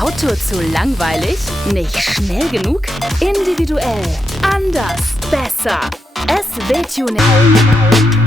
Auto zu langweilig? Nicht schnell genug? Individuell, anders, besser. SW Tuning.